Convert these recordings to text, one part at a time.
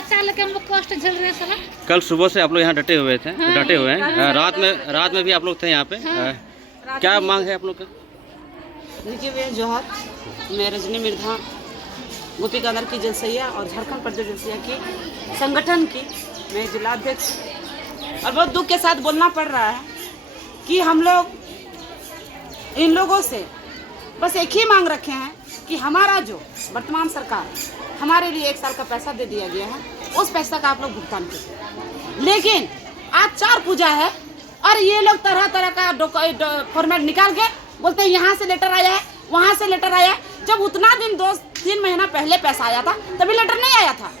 बच्चा लेके हम लोग कष्ट झेल रहे हैं साला। कल सुबह से आप लोग यहाँ डटे हुए थे, हाँ, डटे हुए हैं। रात में भी आप लोग थे यहाँ पे। क्या मांग है आप लोग का? देखिए वे जोहर, मैं रजनी मिर्धा गोपी कादर की जलसैया और झारखंड प्रदेश जलसैया की संगठन की मैं जिलाध्यक्ष, और बहुत दुख के साथ बोलना पड़ रहा है कि हम लोग इन लोगों से बस एक ही मांग रखे हैं कि हमारा जो वर्तमान सरकार हमारे लिए 1 साल का पैसा दे दिया गया है, उस पैसा का आप लोग भुगतान करें। लेकिन आज 4 पूजा है और ये लोग तरह तरह का फॉर्मेट निकाल के बोलते हैं यहाँ से लेटर आया है, वहाँ से लेटर आया है। जब उतना दिन 2-3 महीना पहले पैसा आया था तभी लेटर नहीं आया था,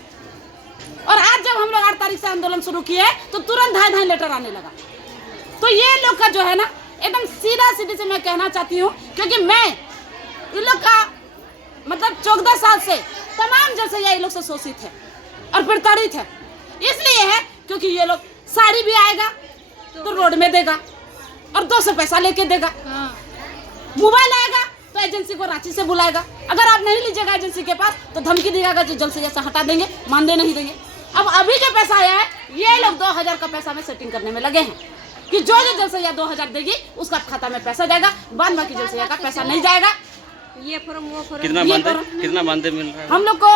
और आज जब हम लोग 8 तारीख से आंदोलन शुरू किए तो तुरंत धाए लेटर आने लगा। तो ये लोग का जो है ना एकदम सीधी से मैं कहना चाहती हूँ, क्योंकि मैं इन लोग का मतलब 14 साल से तमाम जलसैया इन लोग से शोषित है और प्रताड़ित है। इसलिए है क्योंकि ये लोग साड़ी भी आएगा तो रोड में देगा और 200 पैसा लेके देगा, मोबाइल आएगा तो एजेंसी को रांची से बुलाएगा, अगर आप नहीं लीजिएगा एजेंसी के पास तो धमकी देगा जो जलसैया से हटा देंगे, मानदेय नहीं देंगे। अब अभी जो पैसा आया है ये लोग 2000 का पैसा में सेटिंग करने में लगे हैं कि जो जलसैया 2000 देगी उसका खाता में पैसा जाएगा, बाद बाकी जलसैया का पैसा नहीं जाएगा। ये फॉर्म वो फॉर्म कितना मानदेय मिल रहा है हम लोग को?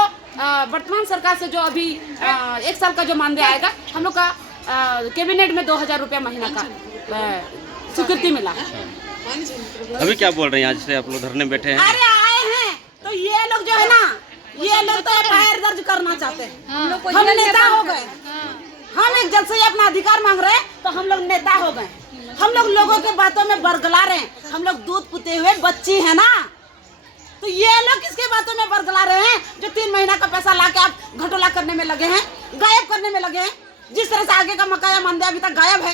वर्तमान सरकार से जो अभी 1 साल का जो मानदेय आएगा हम लोग का कैबिनेट में 2000 रुपया महीना का स्वीकृति मिला है। अभी क्या बोल रहे हैं? आज से आप लोग धरने बैठे हैं। अरे आए हैं तो ये लोग जो है ना, ये लोग तो FIR दर्ज करना चाहते हैं। हम नेता हो गए, हम एक जलसैया अपना अधिकार मांग रहे हैं तो हम लोग नेता हो गए। हम लोग लोगों के बातों में बरगला रहे हैं, हम लोग दूध पुते हुए बच्ची है ना, तो ये लोग किसके बातों में बरगला रहे हैं जो 3 महीना का पैसा लाके आप घटोला करने में लगे हैं, गायब करने में लगे हैं। जिस तरह से आगे का मकाया मानदेय अभी तक गायब है।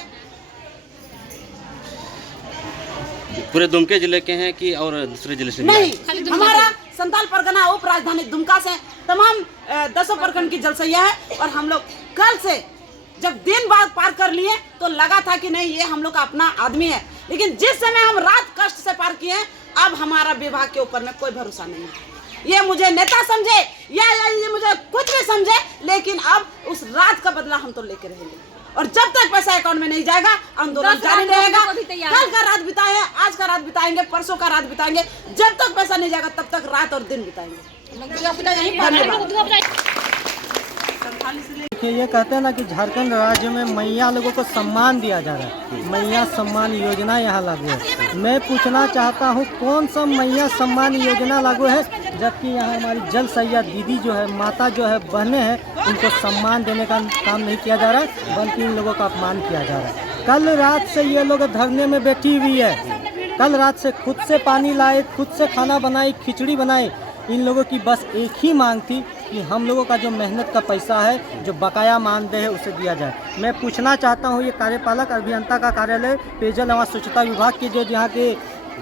पूरे दुमके जिले के हैं कि और दूसरे जिले से? नहीं, हमारा संताल परगना उप राजधानी दुमका से तमाम 10 प्रखंड की जलसैया है। और हम लोग कल से जब दिन बाद पार कर लिए तो लगा था कि नहीं ये हम लोग का अपना आदमी है, लेकिन जिस समय हम रात कष्ट से पार किए अब हमारा विभाग के ऊपर में कोई भरोसा नहीं है। ये मुझे नेता समझे या ये मुझे कुछ भी समझे, लेकिन अब उस रात का बदला हम तो लेके रहेंगे। और जब तक पैसा अकाउंट में नहीं जाएगा आंदोलन जारी रहेगा। कल का रात बिताए, आज का रात बिताएंगे, परसों का रात बिताएंगे, जब तक पैसा नहीं जाएगा तब तक रात और दिन बिताएंगे। देखिए ये कहते हैं ना कि झारखंड राज्य में मैया लोगों को सम्मान दिया जा रहा है, मैया सम्मान योजना यहाँ लागू है। मैं पूछना चाहता हूँ कौन सा मैया सम्मान योजना लागू है, जबकि यहाँ हमारी जलसैया दीदी जो है, माता जो है, बहनें हैं, उनको सम्मान देने का काम नहीं किया जा रहा है, बल्कि इन लोगों का अपमान किया जा रहा है। कल रात से ये लोग धरने में बैठी हुई है, कल रात से खुद से पानी लाए, खुद से खाना बनाई, खिचड़ी बनाई। इन लोगों की बस एक ही मांग थी कि हम लोगों का जो मेहनत का पैसा है, जो बकाया मानदेय है, उसे दिया जाए। मैं पूछना चाहता हूँ ये कार्यपालक अभियंता का कार्यालय पेयजल एवं स्वच्छता विभाग के जो यहाँ के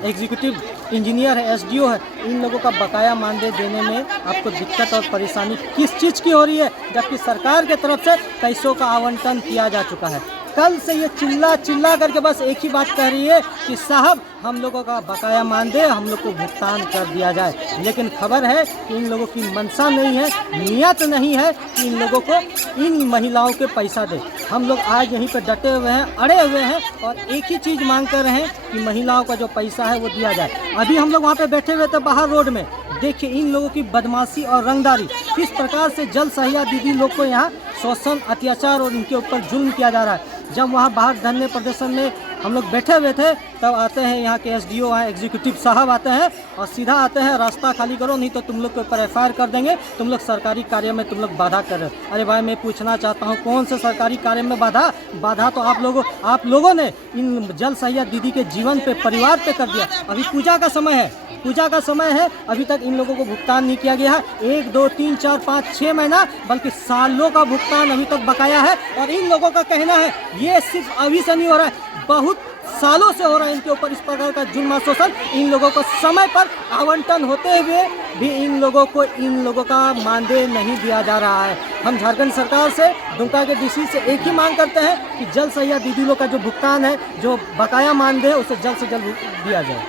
एग्जीक्यूटिव इंजीनियर है, SDO है, इन लोगों का बकाया मानदेय देने में आपको दिक्कत और परेशानी किस चीज़ की हो रही है, जबकि सरकार की तरफ से पैसों का आवंटन किया जा चुका है। कल से ये चिल्ला करके बस एक ही बात कह रही है कि साहब हम लोगों का बकाया मानदेय हम लोग को भुगतान कर दिया जाए, लेकिन खबर है कि इन लोगों की मंशा नहीं है, नियत नहीं है कि इन लोगों को इन महिलाओं के पैसा दे। हम लोग आज यहीं पर डटे हुए हैं, अड़े हुए हैं और एक ही चीज़ मांग कर रहे हैं कि महिलाओं का जो पैसा है वो दिया जाए। अभी हम लोग वहाँ पे बैठे हुए थे बाहर रोड में, देखिए इन लोगों की बदमाशी और रंगदारी, किस प्रकार से जलसैया दीदी लोग को यहाँ शोषण, अत्याचार और इनके ऊपर जुल्म किया जा रहा है। जब वहाँ बाहर धरने प्रदर्शन में हम लोग बैठे हुए थे तब आते हैं यहाँ के SDO हैं, एग्जीक्यूटिव साहब आते हैं और सीधा आते हैं, रास्ता खाली करो नहीं तो तुम लोग के ऊपर FIR कर देंगे, तुम लोग सरकारी कार्य में तुम लोग बाधा कर रहे हो। अरे भाई मैं पूछना चाहता हूँ कौन से सरकारी कार्य में बाधा तो आप लोगों ने इन जलसैया दीदी के जीवन पे, परिवार पे कर दिया। अभी पूजा का समय है, पूजा का समय है, अभी तक इन लोगों को भुगतान नहीं किया गया है। 1, 2, 3, 4, 5, 6 महीना बल्कि सालों का भुगतान अभी तक बकाया है। और इन लोगों का कहना है ये सिर्फ अभी से नहीं हो रहा है, बहुत सालों से हो रहा है इनके ऊपर इस प्रकार का जुल्म शोषण। इन लोगों को समय पर आवंटन होते हुए भी इन लोगों का मानदेय नहीं दिया जा रहा है। हम झारखंड सरकार से, दुमका के DC से एक ही मांग करते हैं कि जलसैया दीदी लोग का जो भुगतान है, जो बकाया मानदेय है, उसे जल्द से जल्द दिया जाए।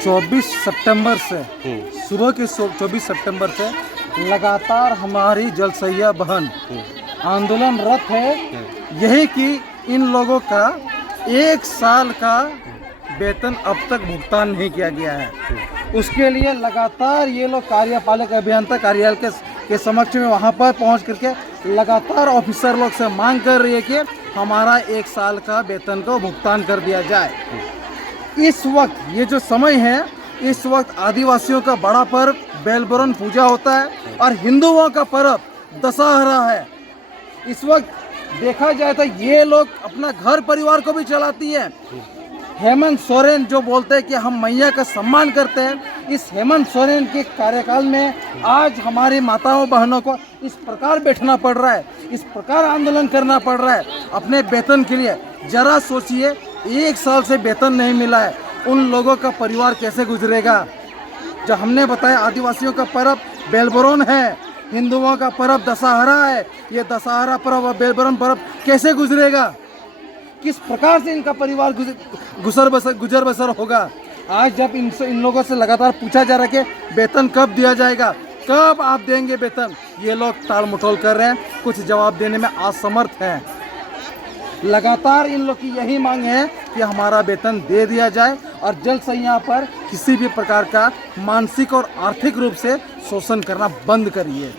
24 सितंबर से सुबह के 24 सितंबर से लगातार हमारी जलसैया बहन आंदोलनरत है, यही कि इन लोगों का 1 साल का वेतन अब तक भुगतान नहीं किया गया है। उसके लिए लगातार ये लोग कार्यपालक अभियंता कार्यालय के समक्ष में वहाँ पर पहुँच करके लगातार ऑफिसर लोग से मांग कर रही है कि हमारा 1 साल का वेतन को भुगतान कर दिया जाए। इस वक्त ये जो समय है, इस वक्त आदिवासियों का बड़ा पर्व बेलबरन पूजा होता है और हिंदुओं का पर्व दशहरा है। इस वक्त देखा जाए तो ये लोग अपना घर परिवार को भी चलाती है। हेमंत सोरेन जो बोलते हैं कि हम मैया का सम्मान करते हैं, इस हेमंत सोरेन के कार्यकाल में आज हमारी माताओं बहनों को इस प्रकार बैठना पड़ रहा है, इस प्रकार आंदोलन करना पड़ रहा है अपने वेतन के लिए। जरा सोचिए, 1 साल से वेतन नहीं मिला है, उन लोगों का परिवार कैसे गुजरेगा। जो हमने बताया आदिवासियों का पर्व बेलबरन है, हिंदुओं का पर्व दशहरा है, ये दशहरा पर्व और बेलबरन पर्व कैसे गुजरेगा, किस प्रकार से इनका परिवार गुजर बसर होगा। आज जब इन लोगों से लगातार पूछा जा रहा है कि वेतन कब दिया जाएगा, कब आप देंगे वेतन, ये लोग टाल मटोल कर रहे हैं, कुछ जवाब देने में असमर्थ हैं। लगातार इन लोग की यही मांग है कि हमारा वेतन दे दिया जाए और जलसैया पर किसी भी प्रकार का मानसिक और आर्थिक रूप से शोषण करना बंद करिए।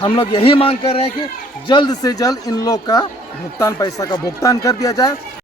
हम लोग यही मांग कर रहे हैं कि जल्द से जल्द इन लोग का पैसा का भुगतान कर दिया जाए।